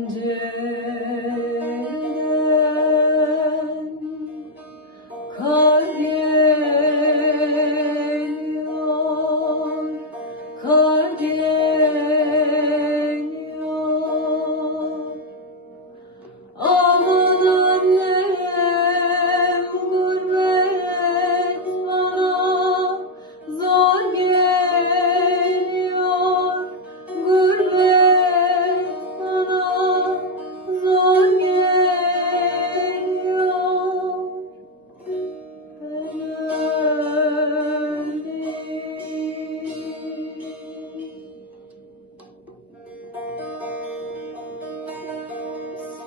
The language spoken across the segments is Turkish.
pencereden Kar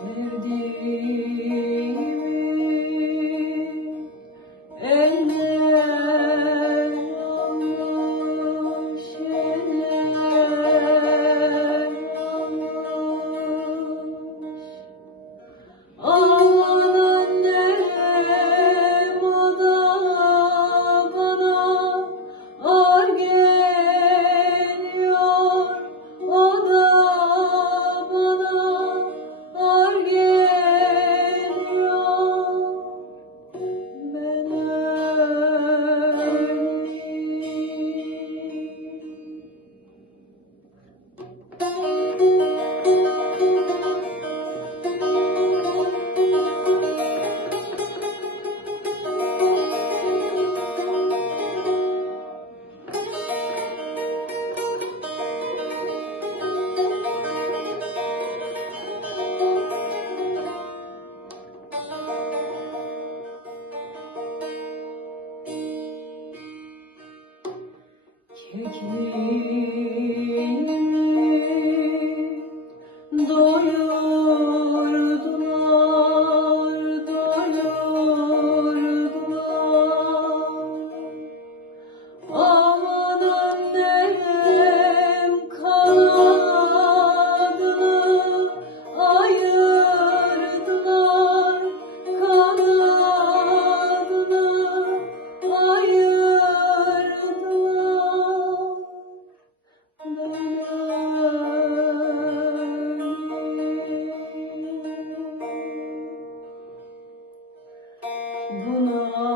sevdiğimi eller Peki 不能。